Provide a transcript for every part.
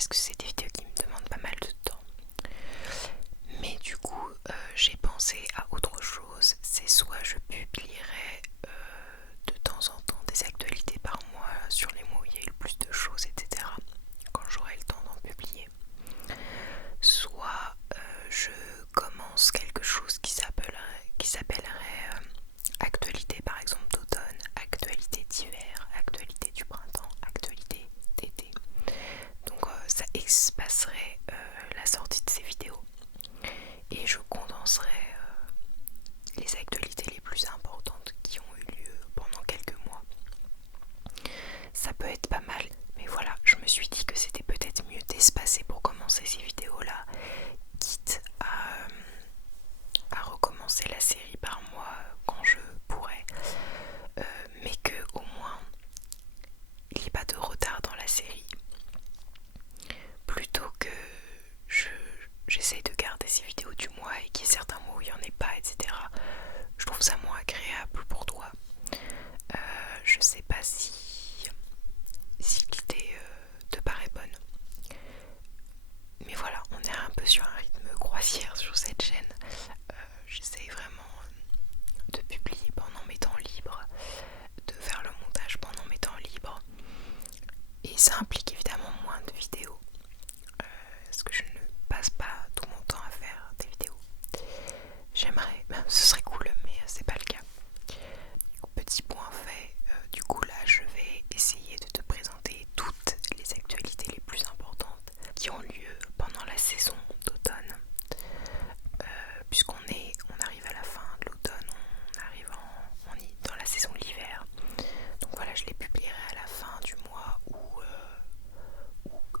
parce que c'est des vidéos qui me demandent pas mal de temps. Mais du coup, j'ai pensé à autre chose. C'est soit je publierai de temps en temps des actualités par mois sur les mots où il y a eu le plus de choses, etc. quand j'aurai le temps d'en publier. Soit je commence quelque chose qui s'appellerait actualité par exemple d'automne, actualité d'hiver, actualité du printemps, actualité d'été. Donc ça espacerait la sortie de ces vidéos et je condenserai les actualités les plus importantes qui ont eu lieu pendant quelques mois. Ça peut être pas mal, mais voilà, je me suis dit que c'était peut-être mieux d'espacer pour commencer ces vidéos-là, quitte à recommencer la série par mois quand je pourrais, mais que au moins il n'y ait pas de retard dans la série, plutôt que j'essaye de garder ces vidéos du mois et qu'il y ait certains mois où il n'y en ait pas, etc. Je trouve ça moins agréable pour toi. Je sais pas si l'idée te paraît bonne. Mais voilà, on est un peu sur un rythme croisière sur cette chaîne. J'essaye vraiment de publier pendant mes temps libres, de faire le montage pendant mes temps libres. Et ça implique évidemment moins de vidéos. Parce que je ne passe pas tout mon temps à faire des vidéos. J'aimerais, ce serait cool, mais c'est pas le cas. Petit point fait, du coup là je vais essayer de te présenter toutes les actualités les plus importantes qui ont lieu pendant la saison d'automne, puisqu'on arrive à la fin de l'automne, on est dans la saison de l'hiver. Donc voilà, je les publierai à la fin du mois ou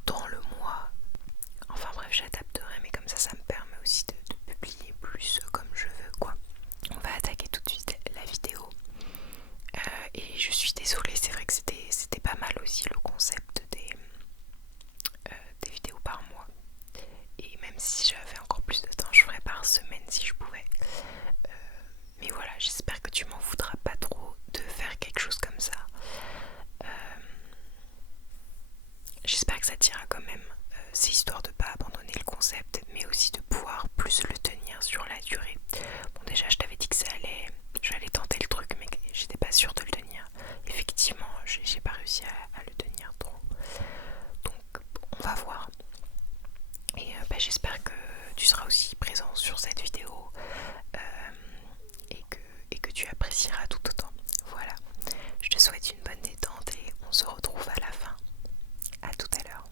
dans le mois. Enfin bref, j'adapterai, mais comme ça me permet aussi de publier plus comme je veux, quoi. On va attaquer tout de suite la vidéo. Et je suis désolée, c'est vrai que c'était pas mal aussi le concept des vidéos par mois. Et même si j'avais encore plus de temps, je ferais par semaine si je pouvais. Mais voilà, j'espère que tu m'en voudras pas trop de faire quelque chose comme ça. J'espère que ça t'ira quand même. C'est histoire de pas abandonner le concept, mais aussi de pouvoir plus le tenir sur la durée. Bon, déjà je t'avais dit que j'allais tenter le truc, mais j'étais pas sûre de le tenir. Effectivement, j'ai pas réussi à le tenir trop. Donc on va voir. Et j'espère que tu seras aussi présent sur cette vidéo et que tu apprécieras tout autant. Voilà, je te souhaite une bonne détente et on se retrouve à la fin. À tout à l'heure.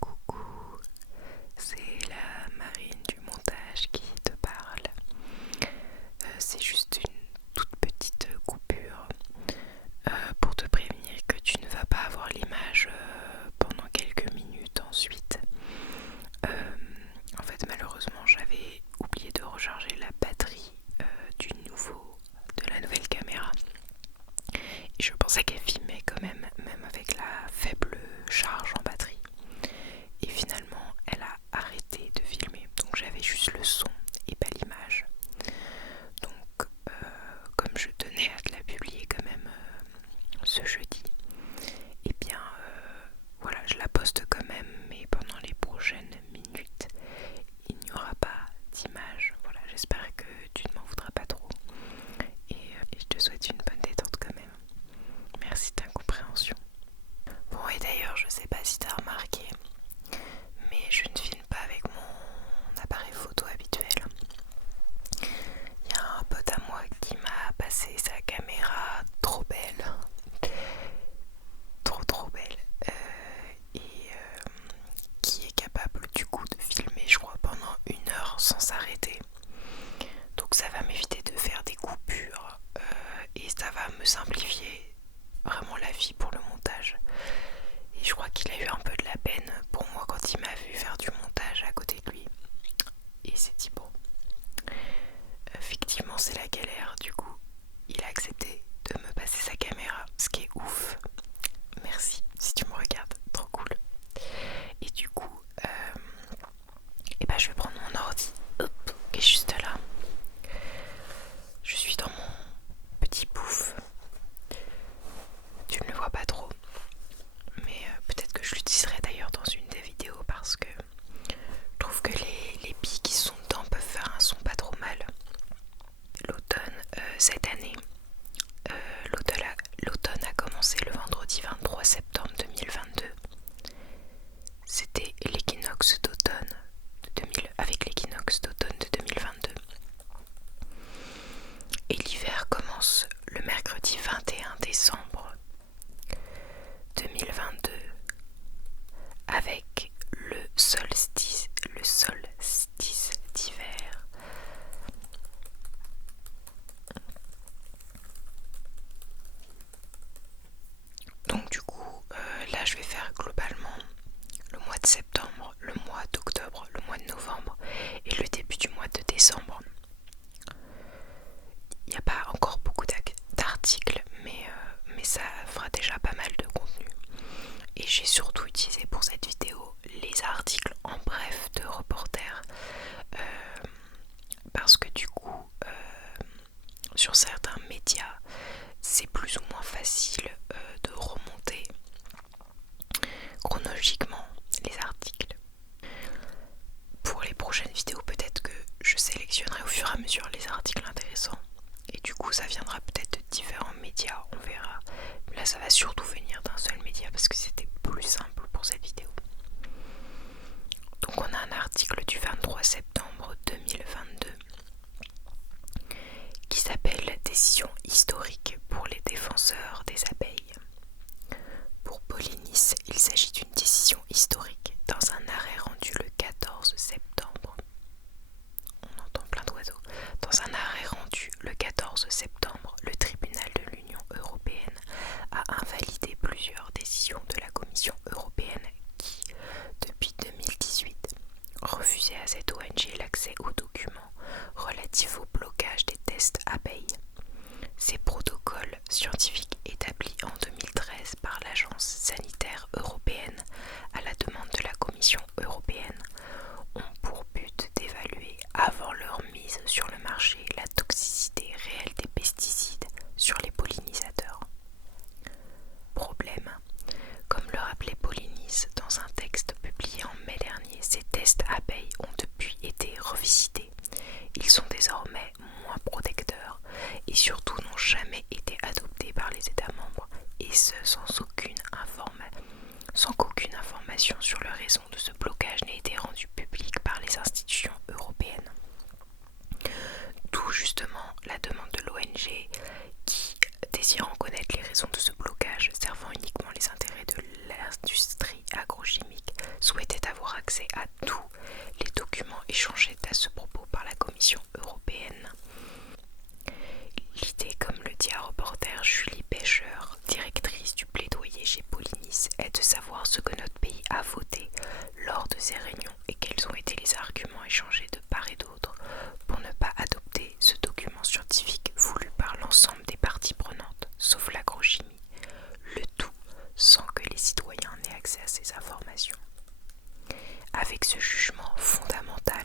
Coucou, c'est la Marine du montage qui te parle. C'est juste une toute petite coupure pour te prévenir que tu ne vas pas avoir l'image pendant quelques minutes ensuite. En fait, malheureusement, j'avais oublié de recharger la batterie de la nouvelle caméra. Et je pensais qu'elle filmait quand même avec la faible charge en batterie. Et finalement, elle a arrêté de filmer. Donc j'avais juste le son et pas l'image. Donc, comme je tenais à te la publier quand même ce jeudi, et bien voilà, je la poste quand même, mais pendant les prochaines minutes, il n'y aura pas d'image. Voilà, j'espère que tu ne m'en voudras pas trop. Et je te souhaite une bonne détente quand même. Merci de ta compréhension. Bon, et d'ailleurs, je sais pas si t'as remarqué, mais je ne filme pas avec mon appareil photo habituel. Il y a un pote à moi qui m'a passé sa caméra trop belle, trop belle, et qui est capable du coup de filmer, je crois, pendant 1 heure sans s'arrêter. Donc ça va m'éviter de faire des coupures et ça va me simplifier vraiment la vie pour le montage. Et je crois qu'il a eu un peu de la peine pour moi quand il m'a vu faire du montage à côté de lui. Et s'est dit bon, effectivement c'est la galère. Du coup, il a accepté de me passer sa caméra, ce qui est ouf. Merci. je vais faire globalement le mois de septembre, le mois d'octobre, le mois de novembre et le début du mois de décembre. Il n'y a pas encore beaucoup d'articles, mais ça fera déjà pas mal de contenu. Et j'ai surtout utilisé pour cette vidéo les articles en bref de reporters parce que du coup, sur certains médias, c'est plus ou moins facile de remonter chronologiquement les articles. Pour les prochaines vidéos, peut-être que je sélectionnerai au fur et à mesure les articles intéressants. Et du coup, ça viendra peut-être de différents médias, on verra. Mais là, ça va surtout venir d'un seul média parce que c'était plus simple pour cette vidéo. Donc on a un article du 23 septembre 2022 qui s'appelle « Décision historique pour les défenseurs des abeilles ». Pour Polynice, il s'agit d'une décision historique dans un arrêt rendu le 14 septembre. On entend plein d'oiseaux. Dans un arrêt rendu le 14 septembre, le tribunal de l'Union européenne a invalidé plusieurs décisions de la Commission européenne qui, depuis 2018, refusait à cette ONG l'accès aux documents relatifs au blocage des tests abeilles. Ces protocoles scientifiques établis en 2013 par l'Agence sanitaire européenne à la demande de la Commission européenne ont pour but d'évaluer avant leur mise sur le marché la toxicité réelle des pesticides sur les pollinisateurs. Problème, comme le rappelait Polynice dans un texte publié en mai dernier, ces tests abeilles ont depuis été revisités. Ils sont désormais moins protecteurs et surtout n'ont jamais été adoptés par les États membres, et ce sans qu'aucune information sur la raison de ce blocage n'ait été rendue publique par les institutions européennes. D'où justement la demande de l'ONG qui, désirant connaître les raisons de ce blocage servant uniquement les intérêts de l'industrie agrochimique, souhaitait avoir accès à tous les documents échangés à ce propos par la Commission européenne. L'idée, comme le dit un reporter Julie Pêcheur, directrice du plaidoyer chez Polynice, est de savoir ce que notre pays a voté lors de ces réunions et quels ont été les arguments échangés de part et d'autre pour ne pas adopter ce document scientifique voulu par l'ensemble des parties prenantes, sauf l'agrochimie, le tout sans que les citoyens n'aient accès à ces informations. Avec ce jugement fondamental,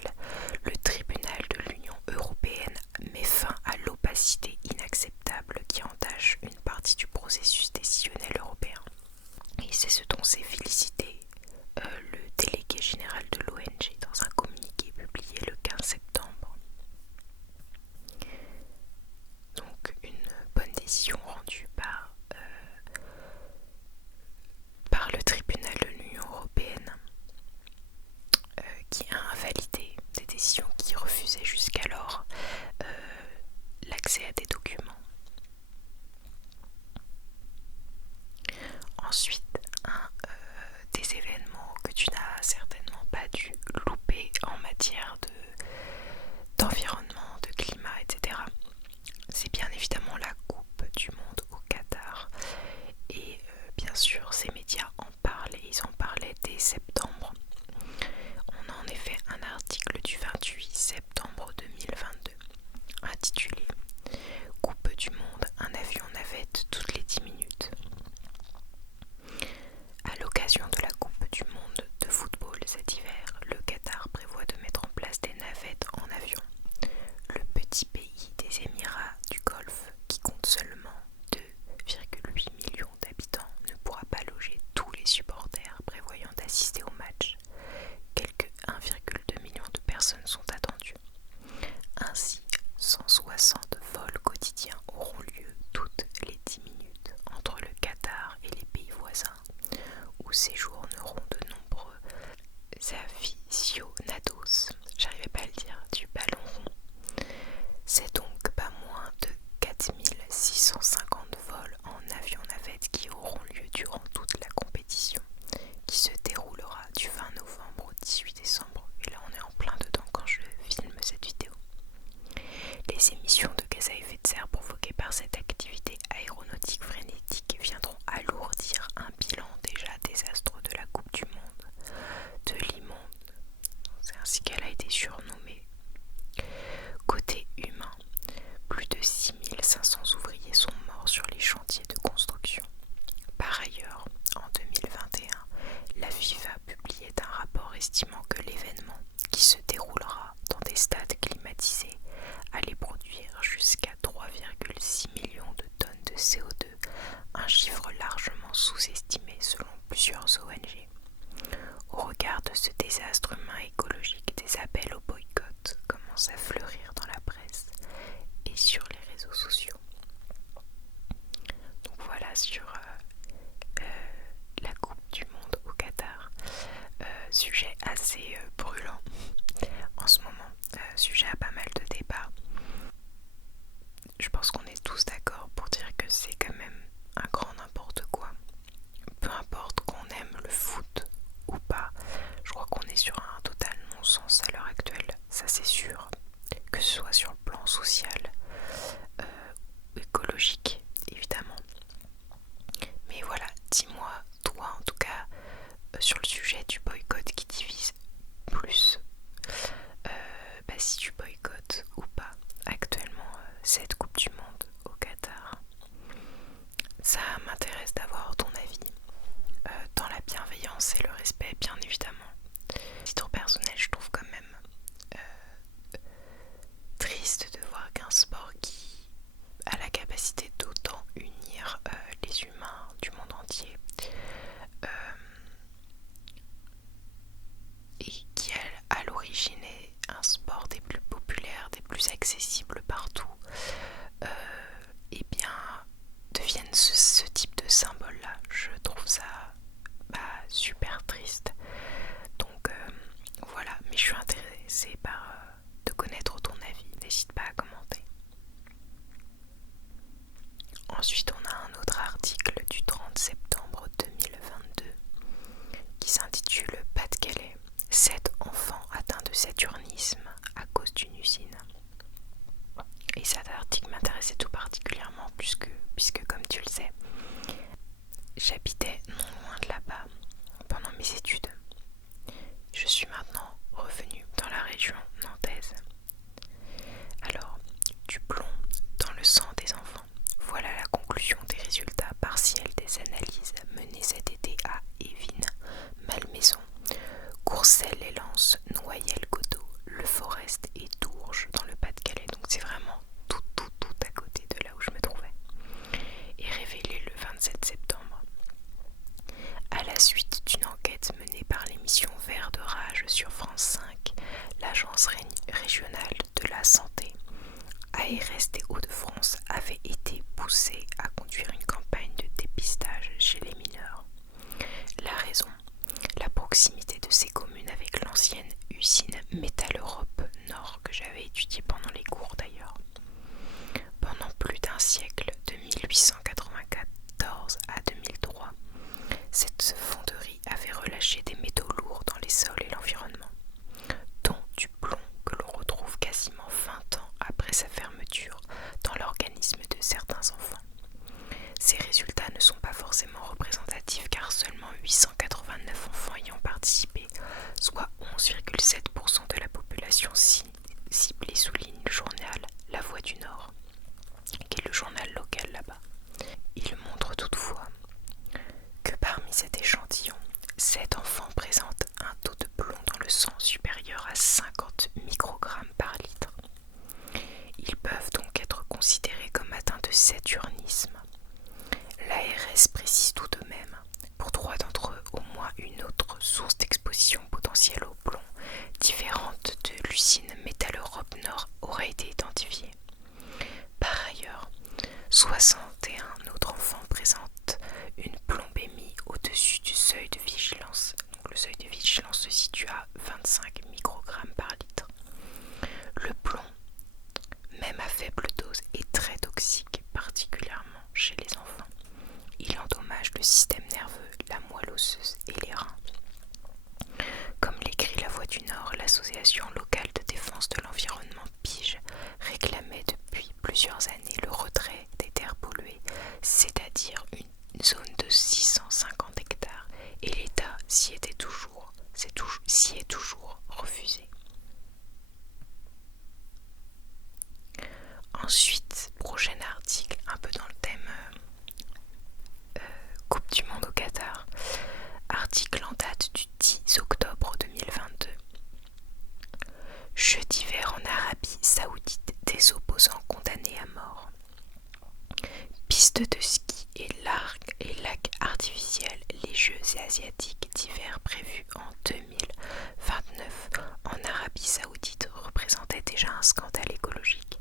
le tribunal de l'Union européenne met fin à l'opacité inacceptable qui entache une partie du processus décisionnel européen. Et c'est ce dont s'est félicité le délégué général de l'ONG dans un communiqué publié le 15 septembre. Donc une bonne décision rendue par le tribunal de l'Union européenne qui a invalidé des décisions qui refusaient jusqu'alors l'accès à des documents. Ensuite, des événements que tu n'as certainement pas dû louper en matière d'environnement, de climat, etc. C'est bien évidemment la Coupe du Monde au Qatar. Et bien sûr, ces médias en parlaient, ils en parlaient dès septembre. On a en effet un article du 28 septembre 2022 intitulé « Coupe du Monde, un avion navette toutes les 10 minutes ». À l'occasion de la Coupe du Monde de football cet hiver, le Qatar prévoit de mettre en place des navettes en avion. Le petit pays des Émirats du Golfe, qui compte seulement 2,8 millions d'habitants, ne pourra pas loger tous les supporters prévoyant d'assister au match. Quelques 1,2 million de personnes sont attendues. Ainsi, 160 vols quotidiens auront lieu toutes les 10 minutes entre le Qatar et les pays voisins, où séjourneront de nombreux aficionados, j'arrivais pas à le dire, du ballon rond. C'est donc pas moins de 4650 vols en avion navette qui auront lieu durant toute la compétition, qui se déroulera du 20 novembre au 18 décembre. Et là on est en plein dedans quand je filme cette vidéo. Les émissions de gaz à effet de serre provoquées par cette activité aéronautique frénétique viendront alourdir un bilan déjà un chiffre largement sous-estimé selon plusieurs ONG. Au regard de ce désastre humain écologique, des appels au boycott commencent à fleurir dans la presse et sur les réseaux sociaux. Donc voilà sur la Coupe du Monde au Qatar. Sujet assez brûlant en ce moment, sujet à pas mal de débats. Je pense qu'on est tous d'accord pour dire que c'est quand même un grand n'importe quoi. Peu importe qu'on aime le foot ou pas, je crois qu'on est sur un total non-sens à l'heure actuelle, ça c'est sûr, que ce soit sur le plan social, écologique évidemment. Mais voilà, dis-moi, toi en tout cas, sur le sujet du boycott qui divise plus, si tu boycottes ou pas actuellement cette Coupe du Monde au Qatar. Ça m'intéresse d'avoir ton avis, dans la bienveillance et le respect bien évidemment. À titre personnel, je trouve quand même triste de voir qu'un sport qui a la capacité d'autant unir les humains du monde entier et qui à l'origine est un sport des plus populaires, des plus accessibles partout, et bien deviennent ce type de symbole là. Je trouve ça super triste. Donc voilà, mais je suis intéressée par de connaître ton avis, n'hésite pas à commenter. Ensuite on a un autre article du 30 septembre 2022 qui s'intitule Pas-de-Calais, 7 enfants atteints de saturnisme à cause d'une usine. Et cet article m'intéressait tout particulièrement puisque comme tu le sais, j'habitais non loin de là-bas pendant mes études. Je suis maintenant revenue dans la région nantaise. Alors, du plomb dans le sang des enfants. Voilà la conclusion des résultats partiels des analyses menées cet été à Évine, Malmaison, Courcelles-les-Lances, Noyelles-Godeau, Le Forest et Dourges dans le Pas-de-Calais. Donc c'est vraiment tout à côté de là où je me trouvais. Et révélé le 27 septembre. À la suite d'une enquête menée par l'émission Vert de Rage sur France 5, l'agence régionale de la santé, ARS des Hauts-de-France, avait été poussée à conduire une campagne de dépistage chez les mineurs. La raison, la proximité de ces communes avec l'ancienne usine Métal Europe Nord que j'avais étudiée pendant les cours d'ailleurs. Pendant plus d'un siècle, de 1894 à 2003, cette fonderie avait relâché des métaux lourds dans les sols et l'environnement, dont du plomb que l'on retrouve quasiment 20 ans après sa fermeture dans l'organisme de certains enfants. Ces résultats ne sont pas forcément représentatifs car seulement 889 enfants y ont participé, soit 11,7% de la population ciblée, souligne le journal La Voix du Nord, qui est le journal local là-bas. Il montre toutefois que parmi cet échantillon, 7 enfants présentent un taux de plomb dans le sang supérieur à 50 microgrammes par litre. Ils peuvent donc être considérés comme atteints de saturnisme. L'ARS précise tout de même, pour 3 d'entre eux, au moins une autre source d'exposition potentielle au plomb, différente de l'usine Métal Europe Nord, aurait été identifiée. Par ailleurs, 61 autres enfants présentent une plombémie au-dessus du seuil de vigilance. Donc le seuil de vigilance se situe à 25 microgrammes par litre. Le plomb, même à faible dose, est très toxique, particulièrement chez les enfants. Il endommage le système nerveux, la moelle osseuse et les reins. Comme l'écrit La Voix du Nord, l'association locale de défense de l'environnement PIGE réclamait depuis plusieurs années le retrait des terres polluées, c'est-à-dire une zone de 650 hectares, et l'État s'y est toujours refusé. Ensuite, prochain article, un peu dans le thème Coupe du Monde au Qatar, article en date du 10 octobre 2022. Jeu d'hiver en Arabie Saoudite, des opposants condamnés à mort. Jeux asiatiques d'hiver prévus en 2029 en Arabie Saoudite représentait déjà un scandale écologique.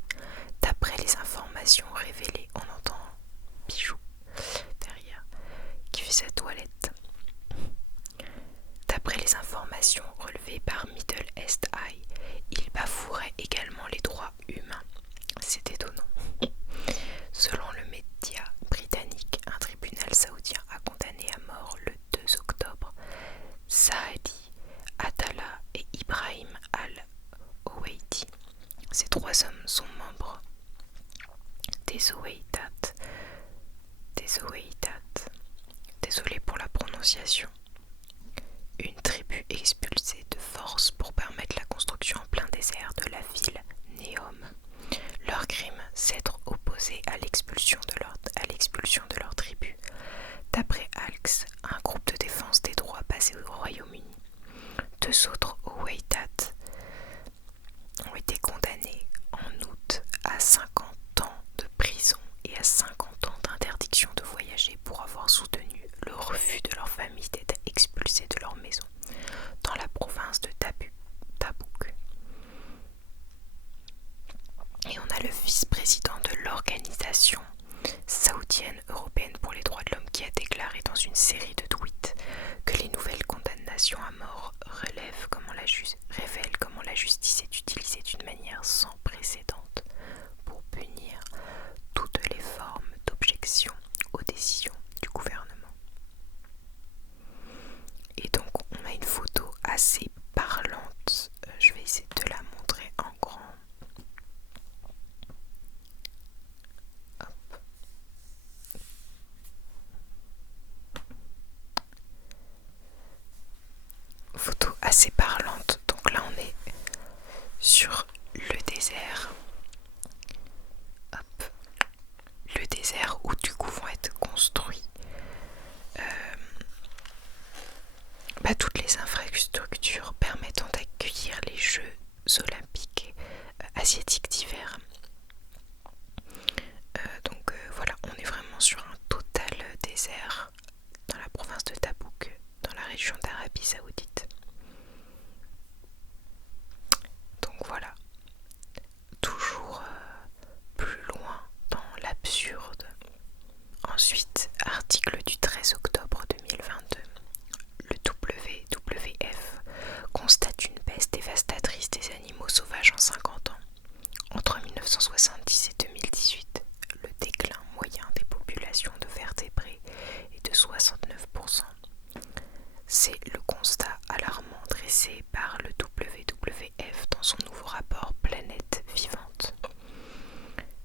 D'après les informations révélées, on entend Bijou derrière qui fait sa toilette. D'après les informations relevées par Middle East Eye, il bafouerait également les droits humains. C'est étonnant. Selon le média britannique, un tribunal saoudien a condamné à mort le 2 octobre Saadi Atala et Ibrahim Al-Oweiti. Ces trois hommes sont membres des Oweitat. Désolé pour la prononciation. Une tribu expulsée de force pour permettre la construction en plein désert de la ville Neom. Leur crime, s'être opposé à l'expulsion de leur tribu. D'après Alx, un groupe de défense des droits basé au Royaume-Uni, 2 autres Oweitat ont été condamnés en août à 50 ans de prison et à 50 ans d'interdiction de voyager pour avoir soutenu le refus de leur famille d'être expulsés de leur maison dans la province de Tabouk. Et on a le vice-président de l'organisation saoudienne européenne pour les droits de l'homme qui a déclaré dans une série de tweets que les nouvelles condamnations à mort révèlent comment la justice est utilisée d'une manière sans précédent pour punir toutes les formes d'objection aux décisions du gouvernement. Et donc on a une photo assez parlante, je vais essayer de la montrer en grand. Hop. Photo assez parlante, donc là on est sur le désert. Hop. Le désert où du coup vont être construits toutes les infrastructures permettant d'accueillir les Jeux olympiques asiatiques d'hiver. Voilà, on est vraiment sur un total désert dans la province de Tabouk, dans la région d'Arabie Saoudite. Donc voilà, toujours plus loin dans l'absurde. Ensuite, article du 13 octobre 2022. Le WWF constate une baisse dévastatrice des animaux sauvages en 50 ans. Entre 1970 et 2018, le déclin moyen des populations de vertébrés est de 69%. C'est le constat alarmant dressé par le WWF dans son nouveau rapport Planète Vivante.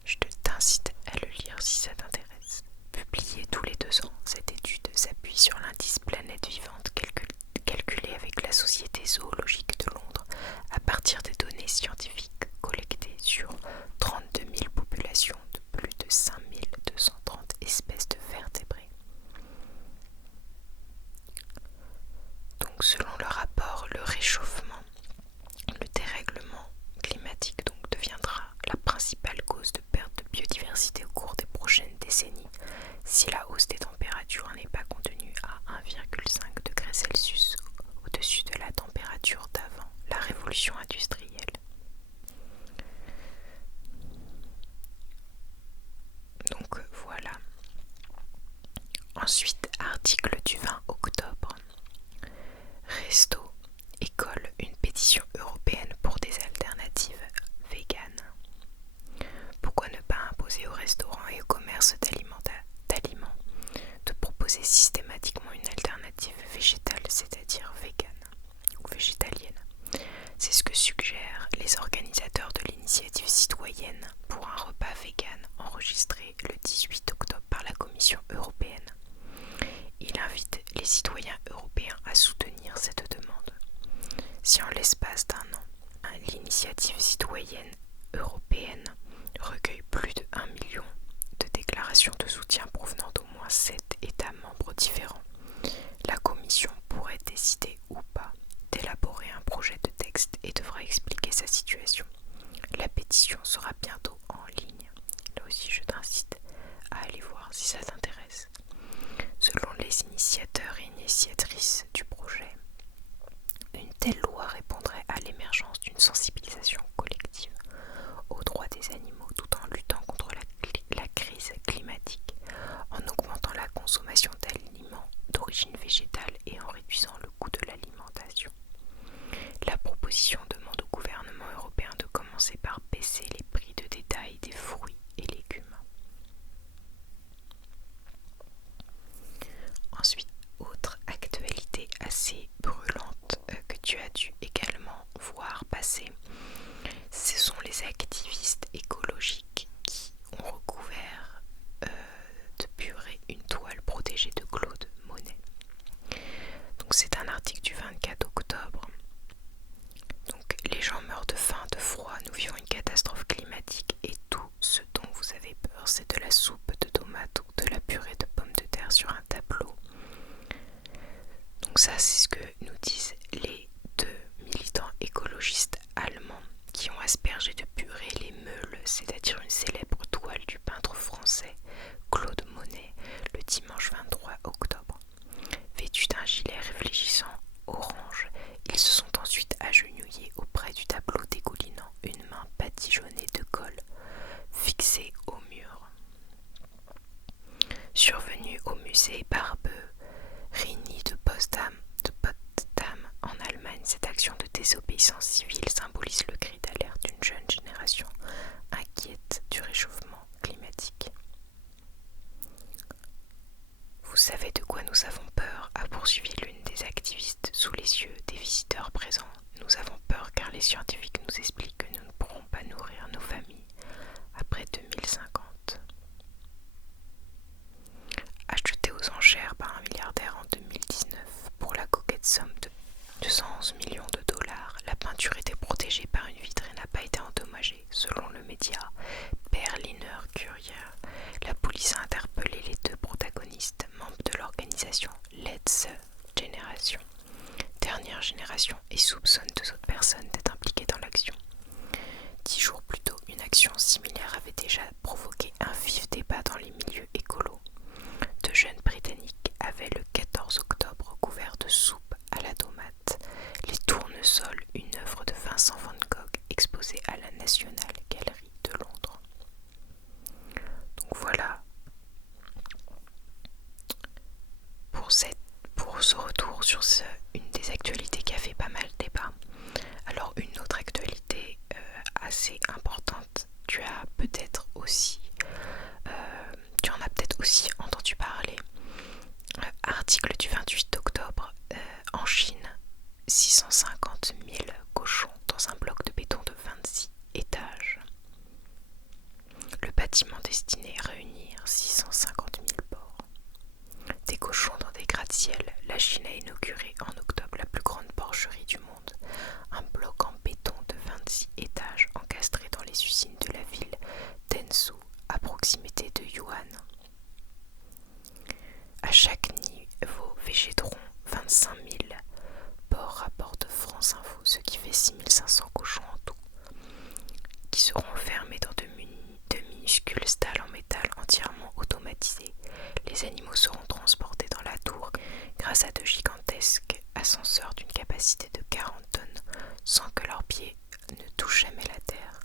Je t'incite à le lire si ça t'intéresse. Publié tous les 2 ans, cette étude s'appuie sur l'indice Planète Vivante calculé avec la Société zoologique de Londres à partir des données scientifiques collectées sur 32 000 populations de plus de 5 230 espèces de vertébrés. Donc selon le rapport, le réchauffement, le dérèglement climatique deviendra la principale cause de perte de biodiversité au cours des prochaines décennies si la hausse des températures n'est pas contenue à 1,5 degré Celsius au-dessus de la température d'avant la révolution industrielle. Donc voilà. Ensuite, article du 20 octobre. Resto, école, une pétition européenne pour des alternatives véganes. Pourquoi ne pas imposer aux restaurants et aux commerces d'aliments de proposer systématiquement une alternative végétale, c'est-à-dire végane ou végétalienne? C'est ce que suggèrent les organisateurs de l'initiative citoyenne pour un repas vegan enregistré le 18 octobre par la Commission européenne. Il invite les citoyens européens à soutenir cette demande. Si en l'espace d'1 an, l'initiative citoyenne européenne recueille plus de 1 million de déclarations de soutien provenant d'au moins 7 États membres différents, la Commission pourrait décider ou pas d'élaborer un projet de texte et devra expliquer sa situation. La pétition sera bientôt en ligne. Là aussi, je t'incite à aller voir si ça t'intéresse. Selon les initiateurs et initiatrices du projet. Une telle loi répondrait à l'émergence d'une sensibilisation collective aux droits des animaux tout en luttant contre la crise climatique, en augmentant la consommation d'aliments d'origine végétale et en réduisant le coût de l'alimentation. La proposition demande au gouvernement européen de commencer par baisser les prix de détail des fruits et légumes. Ensuite, autre actualité assez brûlante que tu as dû également voir passer, ce sont les activistes écologiques qui ont recouvert de purée une toile protégée de Claude Monet. Donc c'est un article du 24 octobre. Donc les gens meurent de faim, de froid, nous vivons une catastrophe climatique et tout ce dont vous avez peur, c'est de la soupe de tomates ou de la purée de pommes de terre sur un tableau. Donc ça, c'est ce que nous disent les deux militants écologistes allemands qui ont aspergé de purée les meules, c'est-à-dire une célèbre toile du peintre français Claude Monet, le dimanche 23 octobre. Vêtus d'un gilet réfléchissant orange, ils se sont ensuite agenouillés auprès du tableau dégoulinant, une main badigeonnée de colle fixée au mur. Survenu au musée Barbe-Rini de Potsdam en Allemagne, cette action de désobéissance civile symbolise le cri d'alerte d'une jeune génération inquiète du réchauffement climatique. Vous savez de quoi nous avons peur, a poursuivi l'une des activistes sous les yeux des visiteurs présents. Nous avons peur car les scientifiques nous expliquent que nous ne pourrons pas nourrir nos familles après 2050. Acheté aux enchères par un milliardaire en 2019 pour la coquette somme de 211 millions de dollars, la peinture était protégée par une vitre et n'a pas été endommagée. Selon le média Berliner Kurier, la police a interpellé les deux protagonistes, membres de l'organisation Letzte Generation, dernière génération, et soupçonne deux autres personnes d'être impliquées dans l'action. 10 jours plus tôt, une action similaire avait déjà provoqué un vif débat dans les milieux écolos. Deux jeunes Britanniques avaient le 14 octobre couvert de soupe à la tomate les tournesols, une œuvre de Vincent van Gogh exposée à la National Gallery de Londres. Donc voilà pour ce retour sur une des actualités qui a fait pas mal débat. Alors une autre actualité assez importante, tu en as peut-être aussi entendu parler. Article du 28 octobre, en Chine, 650 000 cochons dans un bloc de béton de 26 étages. Le bâtiment destiné à réunir 650 000 porcs. Des cochons dans des gratte-ciel, la Chine a inauguré en octobre la plus grande porcherie du monde, un bloc en béton de 26 étages encastré dans les usines de la ville d'Enzhou, à proximité de Yuan. À chaque niveau végéteront 25 000 porcs, rapporte France Info, ce qui fait 6 500 cochons en tout, qui seront enfermés dans de minuscules stalles en métal entièrement automatisées. Les animaux seront transportés dans la tour grâce à de gigantesques ascenseurs d'une capacité de 40 tonnes sans que leurs pieds ne touchent jamais la terre.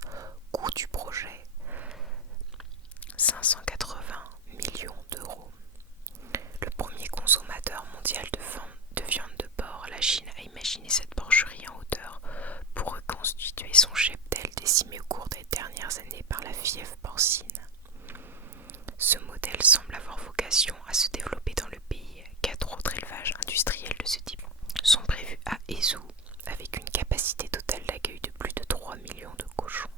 Coût du projet 580 millions d'euros. Le premier consommateur mondial de viande de porc, la Chine a imaginé cette porcherie en hauteur pour reconstituer son cheptel décimé au cours des dernières années par la fièvre porcine. Ce modèle semble avoir vocation à se développer dans le pays. 4 autres élevages industriels de ce type sont prévus à Ezhou, avec une capacité totale d'accueil de plus de 3 millions de cochons.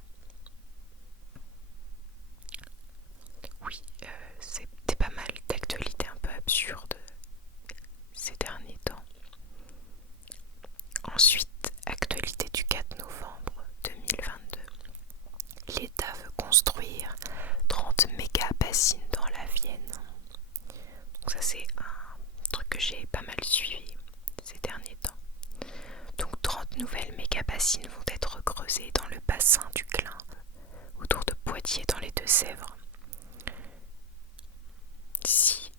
Oui, c'était pas mal d'actualités un peu absurdes ces derniers temps. Ensuite, actualité du 4 novembre 2022. L'État veut construire 30 méga-bassines dans la Vienne. Donc ça, c'est un truc que j'ai pas mal suivi ces derniers temps. Donc 30 nouvelles méga-bassines vont être creusées dans le bassin du Clin, autour de Poitiers dans les Deux-Sèvres. Si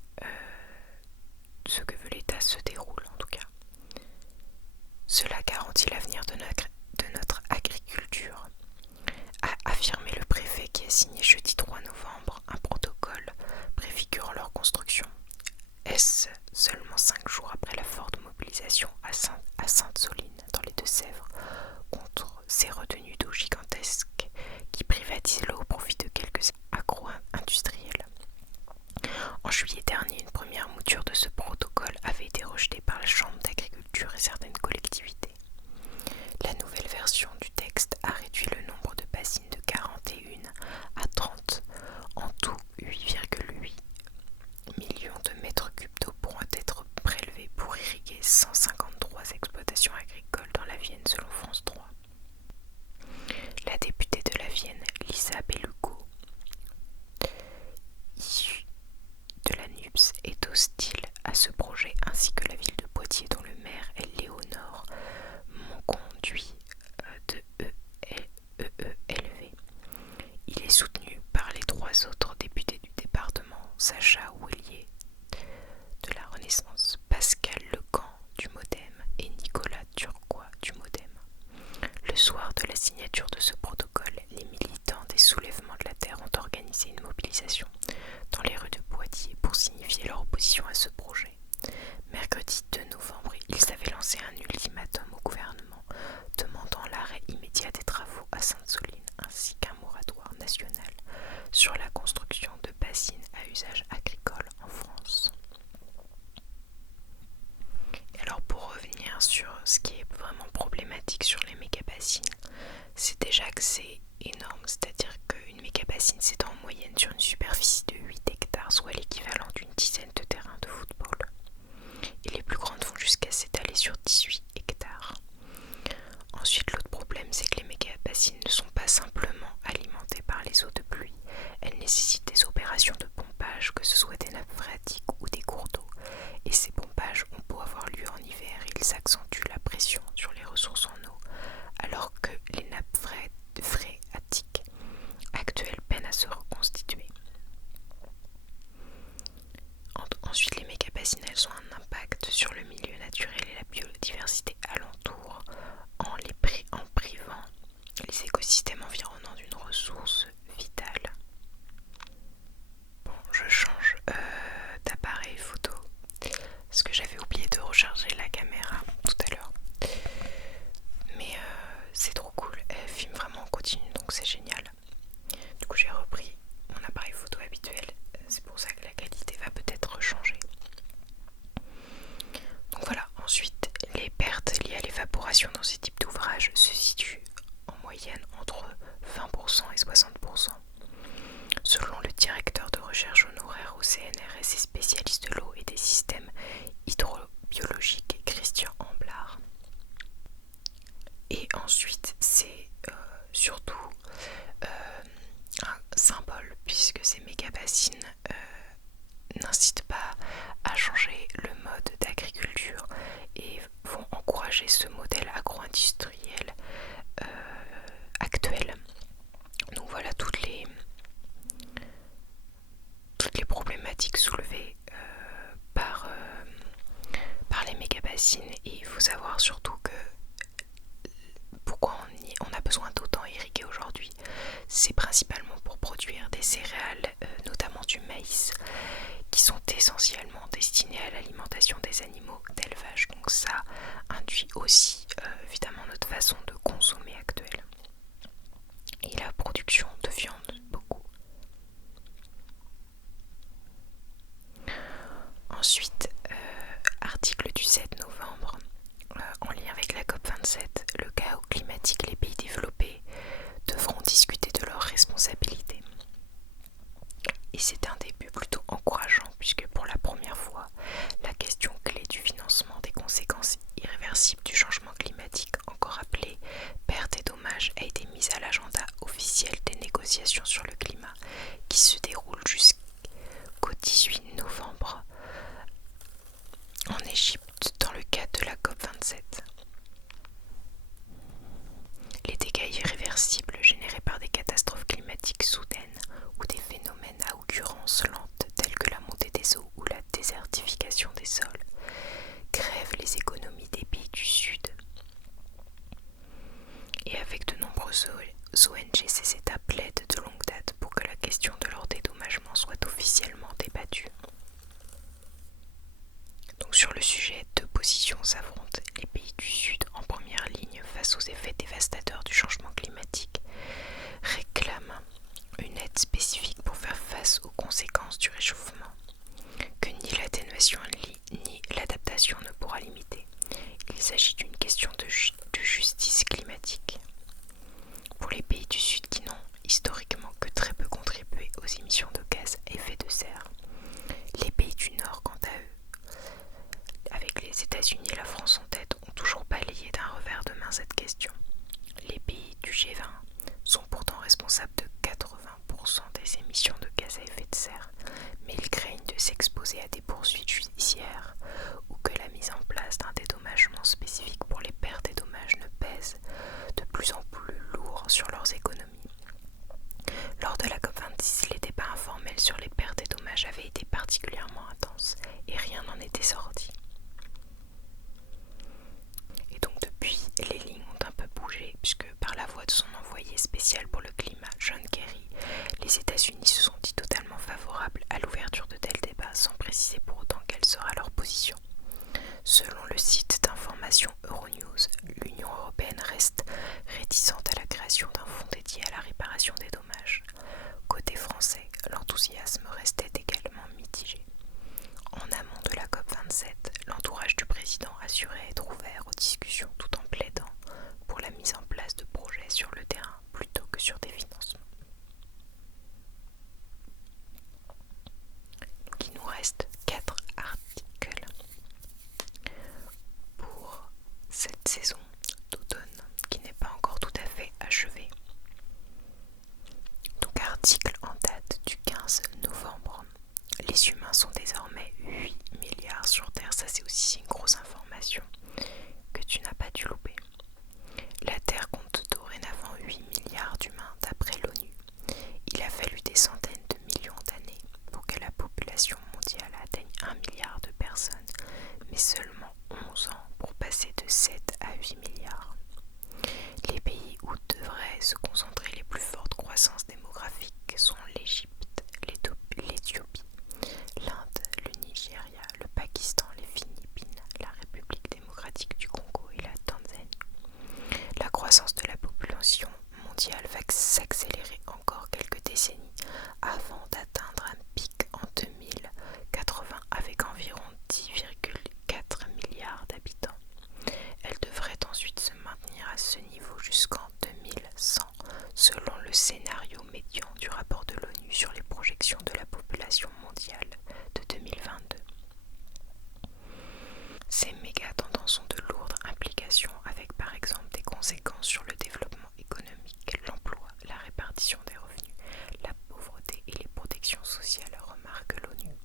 ce projet ainsi que la ville de Poitiers dont le maire est Léonore Monconduit de EELV. Il est soutenu par les 3 autres députés du département, Sacha Houlier de la Renaissance, Pascal Lecamp du MoDem et Nicolas Turquois du MoDem. Le soir de la signature de ce protocole, les militants des soulèvements de la terre ont organisé une mobilisation dans les rues de Poitiers pour signifier leur opposition à ce projet. Mercredi 2 novembre, ils avaient lancé un ultimatum au gouvernement demandant l'arrêt immédiat des travaux à Sainte-Soline ainsi qu'un moratoire national sur la construction de bassines à usage agricole en France. Et alors pour revenir sur ce qui est vraiment problématique sur les méga-bassines, c'est déjà que c'est énorme, c'est-à-dire qu'une méga-bassine s'étend en moyenne sur une superficie de 8 hectares, soit l'équivalent d'une dizaine de terrains de football. Et les plus grandes vont jusqu'à s'étaler sur 18 hectares. Ensuite, l'autre problème, c'est que les méga-bassines ne sont pas simplement alimentées par les eaux de pluie. Elles nécessitent des opérations de pompage, que ce soit des nappes phréatiques ou des cours d'eau. Et ces pompages ont beau avoir lieu en hiver, ils accentuent la pression sur les ressources en eau, alors que les nappes phréatiques actuelles peinent à se reconstituer. Ensuite, les méga-bassines, elles ont un impact sur le milieu naturel et la biodiversité alentour en privant les écosystèmes environnants d'une ressource vitale. Bon, je change d'appareil photo parce que j'avais oublié de recharger la caméra tout à l'heure. Mais c'est trop cool, elle filme vraiment en continu, donc c'est génial. Du coup, j'ai repris mon appareil photo habituel, c'est pour ça que la qualité va peut-être changer. Donc voilà, ensuite, les pertes liées à l'évaporation dans ces types d'ouvrages se situent en moyenne entre 20% et 60%. Selon le directeur de recherche honoraire au CNRS et spécialiste de l'eau et des systèmes hydrobiologiques, Christian Amblard. Et ensuite, c'est surtout un symbole, puisque ces méga-bassines n'incitent pas à changer le mode d'agriculture et vont encourager ce modèle agro-industriel actuel. Donc voilà toutes les problématiques soulevées par les méga-bassines. Et il faut savoir surtout que pourquoi on a besoin d'autant irriguer aujourd'hui, c'est principalement pour produire des céréales, notamment du maïs, qui sont essentiellement destinés à l'alimentation des animaux d'élevage. Donc ça induit aussi évidemment notre façon de consommer actuelle. Et la production de viande beaucoup. Ensuite, article du 7 novembre, en lien avec la COP27, le chaos climatique, les pays développés devront discuter de leurs responsabilités. Et c'est un début plutôt encourageant puisque pour la première fois, la question clé du financement des conséquences irréversibles du changement climatique, encore appelé pertes et dommages, a été mise à l'agenda officiel des négociations sur le climat qui se déroulent jusqu'au 18 novembre en Égypte dans le cadre de la COP27. Les dégâts irréversibles générés par des catastrophes climatiques soudaines ou des phénomènes à occurrence lente tels que la montée des eaux ou la désertification des sols grèvent les économies des pays du Sud. Et avec de nombreuses ONG, ces États plaident de longue date pour que la question de leur dédommagement soit officiellement débattue. Donc sur le sujet, deux positions s'affrontent. Les pays du Sud, en première ligne face aux effets dévastateurs du changement climatique, réclament une aide spécifique pour faire face aux conséquences du réchauffement, que ni l'atténuation ni l'adaptation ne pourra limiter. Il s'agit d'une question de justice climatique. Pour les pays du Sud qui n'ont historiquement que très peu contribué aux émissions de gaz à effet de serre, les pays du Nord, quant à eux, avec les États-Unis et la France en tête, ont toujours balayé d'un revers de main cette question. Les pays du G20 sont pourtant responsables de 80% des émissions de gaz à effet de serre, mais ils craignent de s'exposer à des poursuites judiciaires ou que la mise en place d'un dédommagement spécifique pour les pertes et dommages ne pèse de plus en plus lourd sur leurs économies. Lors de la COP26, les débats informels sur les pertes et dommages avaient été particulièrement intenses et rien n'en était sorti. Et donc depuis, les lignes ont un peu bougé puisque par la voix de son envoyé spécial pour le climat, John Kerry, les États-Unis se sont dit totalement favorables à l'ouverture de tels débats sans préciser pour autant quelle sera leur position. Selon le site d'information Euronews, l'Union européenne reste réticente à la création d'un fonds dédié à la réparation des dommages. Côté français, l'enthousiasme restait également mitigé. En amont de la COP27, l'entourage du président assurait être ouvert aux discussions tout en plaidant pour la mise en place de projets sur le terrain plutôt que sur des financements. Donc il nous reste 4 articles pour cette saison d'automne qui n'est pas encore tout à fait achevée. Donc article en date du 15 novembre. Les humains sont désormais 8 milliards sur Terre, ça c'est aussi une grosse information que tu n'as pas dû louper. La Terre compte dorénavant 8 milliards d'humains d'après l'ONU. Il a fallu des centaines de millions d'années pour que la population mondiale atteigne 1 milliard de personnes, mais seulement 11 ans pour passer de 7 à 8 milliards. Les pays où devraient se concentrer les plus fortes croissances démographiques sont l'Égypte, l'Éthiopie, l'Inde, le Nigeria, le Pakistan, les Philippines, la République démocratique du Congo et la Tanzanie. La croissance de la population mondiale va s'accélérer encore quelques décennies avant d'atteindre un pic en 2080 avec environ 10,4 milliards d'habitants. Elle devrait ensuite se maintenir à ce niveau jusqu'en 2100, selon le scénario médian du rapport de l'ONU sur les projections de la population mondiale de 2022. Ces méga tendances ont de lourdes implications avec par exemple des conséquences sur le développement économique, l'emploi, la répartition des revenus, la pauvreté et les protections sociales, remarque l'ONU.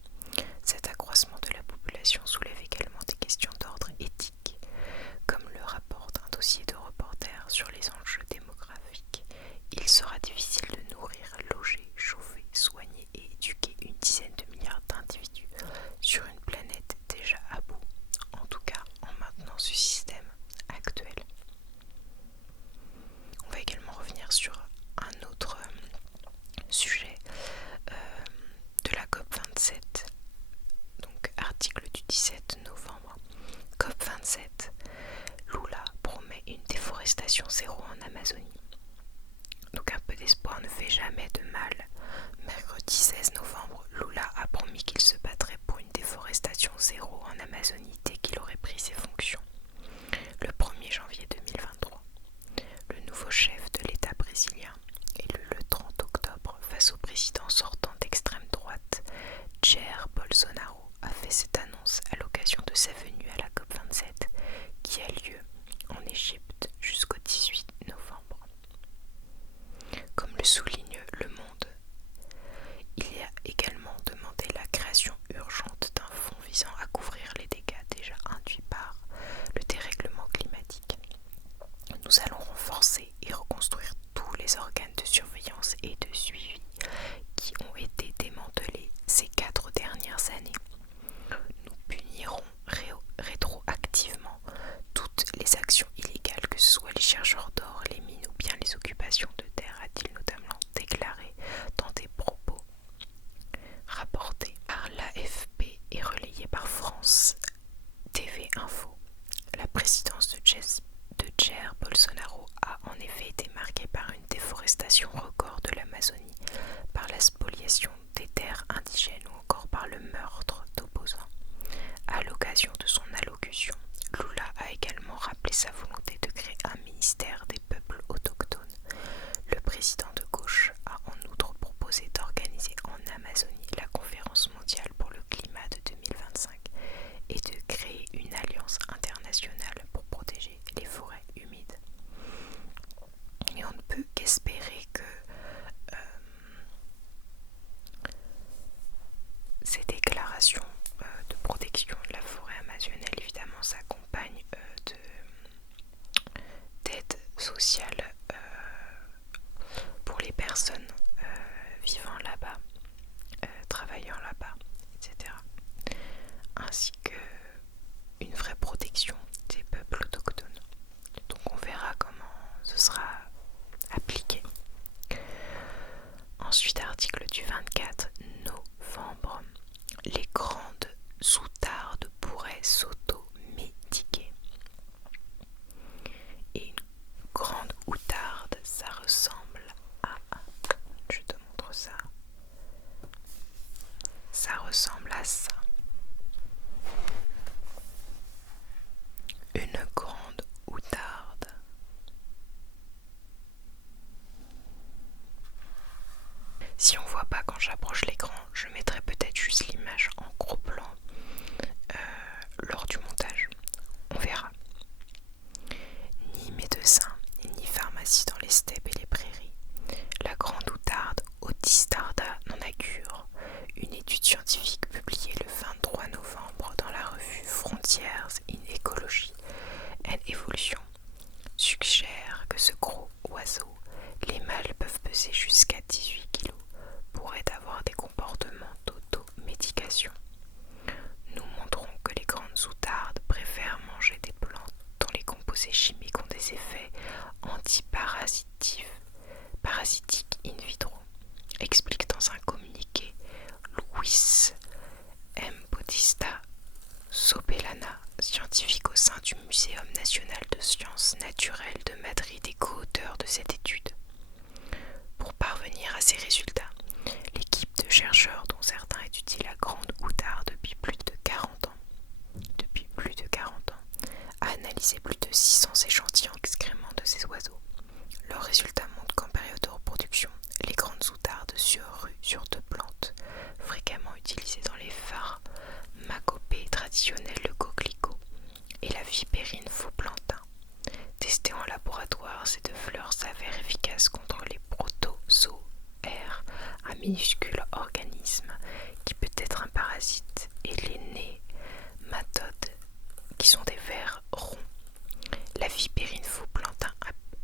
Cet accroissement de la population soulève également des questions d'ordre éthique, comme le rapporte un dossier de reporter sur les enjeux démographiques. Il sera difficile de nourrir, loger, chauffer, soigner et éduquer une dizaine de milliards d'individus sur une planète déjà à bout, en tout cas en maintenant ce système actuel. On va également revenir sur un autre sujet de la COP27, donc article du 17 novembre. COP27, Lula promet une déforestation zéro en Amazonie. Donc un peu d'espoir ne fait jamais de mal. Mercredi 16 novembre, Lula a promis qu'il se battrait pour une déforestation zéro en Amazonie dès qu'il aurait pris ses fonctions, le 1er janvier 2023. Le nouveau chef de l'État brésilien, élu le 30 octobre face au président sortant d'extrême droite, Jair Bolsonaro, a fait cette annonce à l'occasion de sa venue à la COP27 qui a lieu en Égypte jusqu'au 18 novembre. Comme le souligne Le Monde, il a également demandé la création urgente d'un fonds visant à couvrir les dégâts déjà induits par le dérèglement climatique. Nous allons renforcer et reconstruire tous les organes de surveillance et de suivi qui ont été démantelés ces 4 dernières années. Nous punirons rétroactivement toutes les actions illégales, que ce soit les chercheurs d'or, les mines ou bien les occupations de terre, a-t-il notamment déclaré dans des propos rapportés par l'AFP et relayés par France TV Info. La présidence de Jair Bolsonaro a en effet été marquée par une déforestation record de l'Amazonie, par la spoliation des terres indigènes ou encore par le meurtre d'opposants. À l'occasion de son allocution, Lula a également rappelé sa volonté de créer un ministère des peuples autochtones. Le président de gauche a en outre proposé d'organiser en Amazonie la conférence mondiale pour le climat de 2025 et s'auto-médiquer. Et une grande outarde, ça ressemble à... Je te montre ça. Ça ressemble à ça. Une grande outarde. Si on voit pas quand j'approche l'écran, je mettrai peut-être juste l'image en gros plan lors du montage. On verra. Ni médecin, ni pharmacie dans les steppes et les prairies. La grande outarde Otistarda n'en a cure. Une étude scientifique publiée le 23 novembre dans la revue Frontiers in Ecology and Evolution suggère que ce gros oiseau, les mâles peuvent peser jusqu'à 18 kg, pourrait avoir des comportements d'automédication. Nous montrons que les grandes outardes préfèrent manger des plantes dont les composés chimiques ont des effets antiparasitiques in vitro, explique dans un communiqué Luis M. Bautista Sopelana, scientifique au sein du Muséum national de sciences naturelles de Madrid et co-auteur de cette étude. Pour parvenir à ces résultats, l'équipe de chercheurs, dont certains étudient la grande outarde depuis plus de 40 ans, a analysé plus de 600 échantillons d'excréments de ces oiseaux. Leurs résultats montrent qu'en période de reproduction, les grandes outardes surruent sur deux plantes, fréquemment utilisées dans les pharmacopées traditionnelles, le coquelicot et la vipérine faux plantain. Testées en laboratoire, ces deux fleurs s'avèrent efficaces contre les protozoaires, un minuscule organisme qui peut être un parasite, et les nématodes, qui sont des vers ronds. La vipérine faux plantain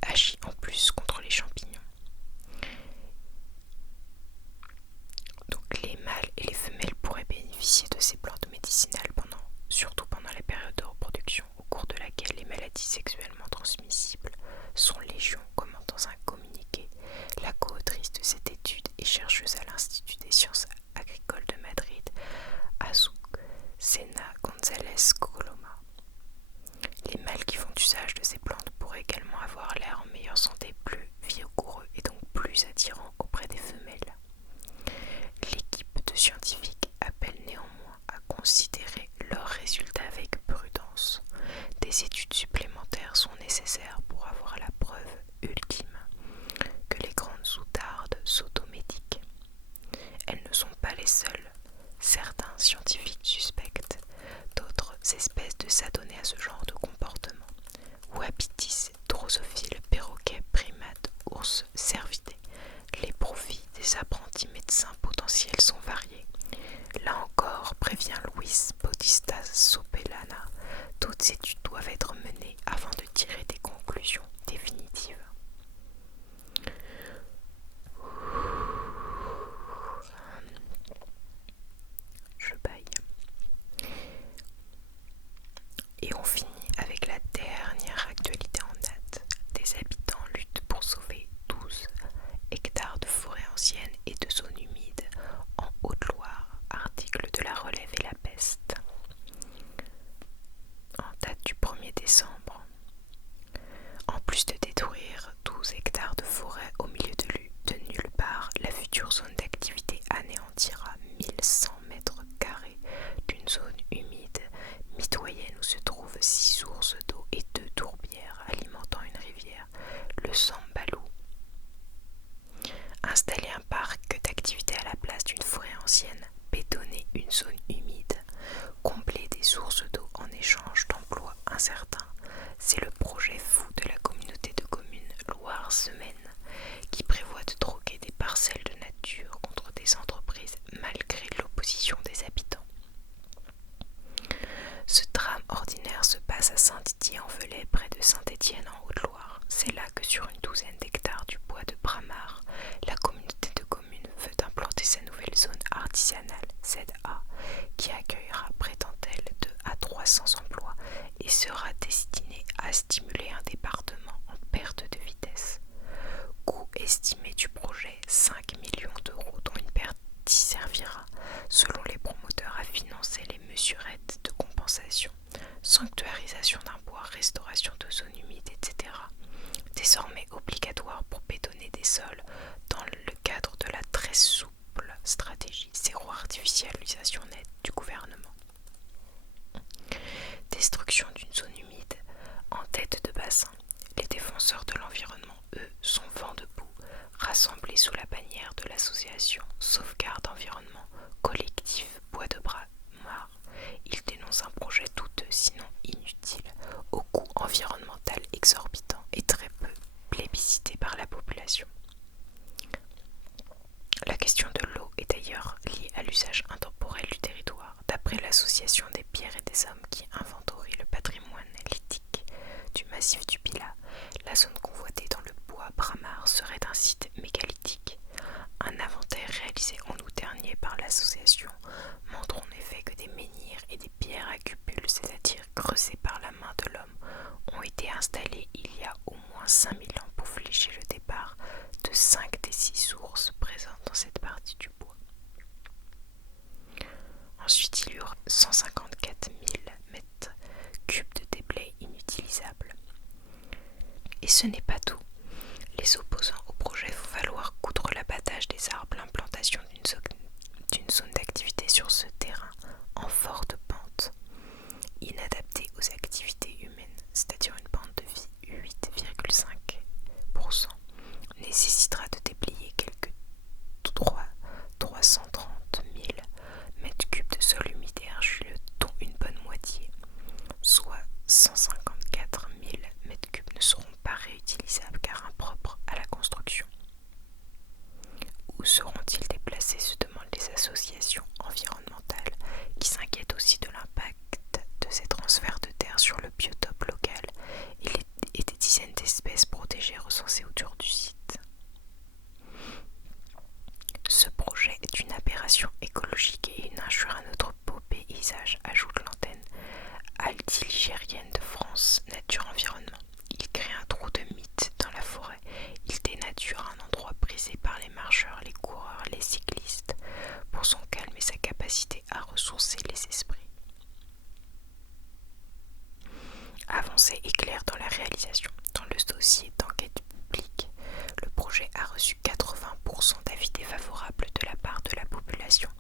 agit en plus contre les champignons. Donc les mâles et les femelles pourraient bénéficier de ces plantes médicinales surtout pendant la période de reproduction, au cours de laquelle les maladies sexuellement transmissibles sont légion, commente dans un communiqué la co-autrice de cette étude et chercheuse à l'Institut des sciences agricoles de Madrid, Azucena González Coloma. Les mâles qui font usage de ces plantes pourraient également avoir l'air en meilleure santé, plus vigoureux et donc plus attirant auprès des femelles. L'équipe de scientifiques appelle néanmoins à considérer leurs résultats avec prudence. Des études supplémentaires sont nécessaires pour avoir la preuve ultime que les grandes outardes s'automédiquent. Elles ne sont pas les seules. Certains scientifiques suspectent d'autres espèces de s'adonner à ce genre de comportement. Uapitis, drosophile, perroquet, primate, ours, cervidés. Les profits des apprentis médecins potentiels sont variés. Là encore, prévient Luis Bautista Sopelana, toutes études doivent être menées avant de tirer des conclusions définitives. Je baille. Et on finit avec la dernière actualité en date. Des habitants luttent pour sauver 12 hectares de forêt ancienne et de zones humides en Haute-Loire. Article de La Relève et La Peste. En date du 1er décembre. En plus de détruire 12 hectares de forêt au milieu de nulle part, la future zone d'activité anéantira 1100 mètres carrés d'une zone humide mitoyenne où se trouvent 6 sources d'eau et 2 tourbières alimentant une rivière, le Sambalou. Installer un parc d'activité à la place d'une forêt ancienne, bétonner une zone humide, combler des sources d'eau en échange d'emplois incertains, c'est le projet fou de la communauté de communes Loire-Semaine qui prévoit de troquer des parcelles de nature contre des entreprises malgré l'opposition des habitants. Ce drame ordinaire se passe à Saint-Didier-en-Velay, près de Saint-Étienne en Haute-Loire. C'est là que sur une douzaine d'hectares du bois de Bramar, la communauté de communes veut implanter sa nouvelle zone artisanale, ZA, qui accueillera, prétend-elle, 2 à 300 emplois et sera destinée à stimuler un département en perte de vitesse. Coût estimé du projet 5 millions d'euros, dont une partie servira, selon les promoteurs, à financer les mesurettes de compensation compensation, sanctuarisation d'un bois, restauration de zones humides, etc. Désormais obligatoire pour bétonner des sols dans le cadre de la très souple stratégie zéro artificialisation nette du gouvernement. Destruction d'une zone humide en tête de bassin. Les défenseurs de l'environnement, eux, sont vent debout, rassemblés sous la bannière de l'association Sauvegarde Environnement Collectif Bois de Bramar. Ils dénoncent un projet douteux, sinon inutile, au coût environnemental exorbitant et très peu plébiscité par la population. La question de l'eau est d'ailleurs liée à l'usage intemporel du territoire. D'après l'association des pierres et des hommes qui inventorie le patrimoine lithique du massif du Pilat, la zone convoitée dans le bois Bramar serait un site mégalithique. Un inventaire réalisé en août dernier par l'association montre en effet que des menhirs et des pierres à cupules, c'est-à-dire creusées par la main de l'homme, ont été installés il y a au moins 5000 ans pour flécher le départ de 5 des 6 sources présentes dans cette partie du bois. Ensuite, il y aura 154 000 mètres cubes de déblais inutilisables. Et ce n'est pas tout. Les opposants au projet font valoir qu'outre l'abattage des arbres, l'implantation d'une zone d'activité sur ce terrain en forte pente, inadaptée aux activités humaines, c'est-à-dire une pente de vie 8,5%, nécessitera de déblayer quelques 330 000 mètres cubes de sol humide et argileux, dont une bonne moitié, soit 154 000 mètres cubes, ne seront pas réutilisables car impropres à la construction. Où seront-ils déplacés, se demandent les associations environnementales qui s'inquiètent aussi de l'impact de ces transferts de terre sur le biotope local et des dizaines d'espèces protégées recensées autour du site. Ce projet est une aberration écologique et une injure à notre beau paysage, ajoute l'antenne altiligérienne de France Nature Environnement. Il crée un trou de mythe dans la forêt. Il dénature un endroit prisé par les marcheurs, les coureurs, les cyclistes, pour son calme et sa capacité à ressourcer les esprits. Avancée et claire dans la réalisation. Dans le dossier d'enquête publique, le projet a reçu 80% d'avis défavorables de la part de la population,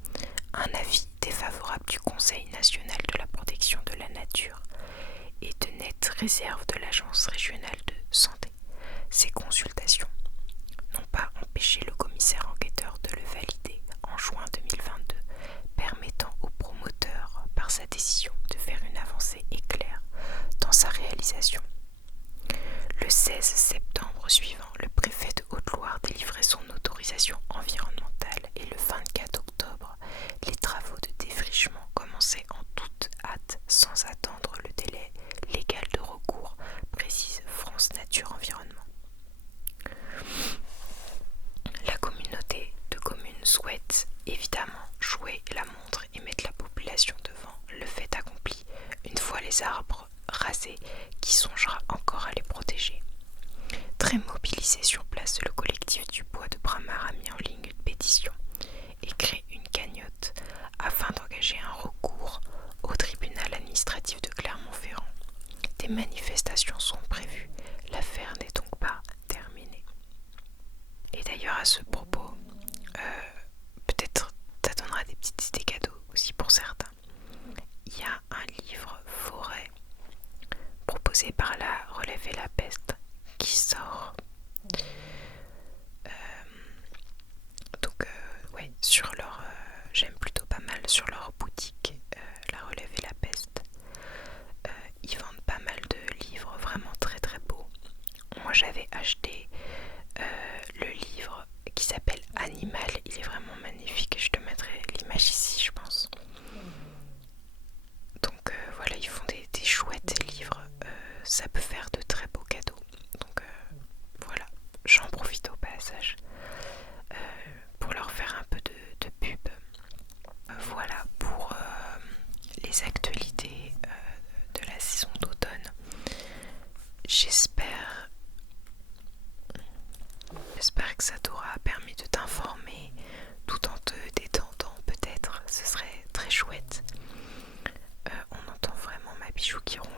un avis défavorable du Conseil national de la protection de la nature et de nettes réserves de l'Agence régionale de santé. Ces consultations n'ont pas empêché le commissaire enquêteur de le valider en juin 2022, permettant au promoteur, par sa décision, de faire une avancée éclair dans sa réalisation. Le 16 septembre suivant, le préfet de Haute-Loire délivrait son autorisation environnementale et le 24 octobre, les travaux de défrichement commençaient en toute hâte sans attendre le délai légal de recours, précise France Nature Environnement. La communauté de communes souhaite évidemment jouer la montre et mettre la population devant le fait accompli, une fois les arbres rasés, qui songera encore à les protéger. Très mobilisé sur place, le collectif du bois de Bramar a mis en ligne une pétition et créé une cagnotte afin d'engager un recours au tribunal administratif de Clermont-Ferrand. Des manifestations sont prévues, l'affaire n'est donc pas terminée. Et d'ailleurs à ce propos, peut-être ça donnera des petites idées cadeaux aussi pour certains. Il y a un livre Forêt proposé par la Relève et la Peste qui sort sur leur j'aime plutôt pas mal sur leur boutique La Relève et la Peste. Ils vendent pas mal de livres vraiment très très beaux. Moi j'avais acheté le livre qui s'appelle Animal, il est vraiment magnifique, je te mettrai l'image ici je pense. Donc voilà, ils font des chouettes livres, ça peut faire de très beaux cadeaux. Donc voilà, j'en profite au passage pour leur faire un peu de pub. Voilà pour les actualités de la saison d'automne. J'espère que ça t'aura permis de t'informer tout en te détendant peut-être, ce serait très chouette. On entend bijoux qui auront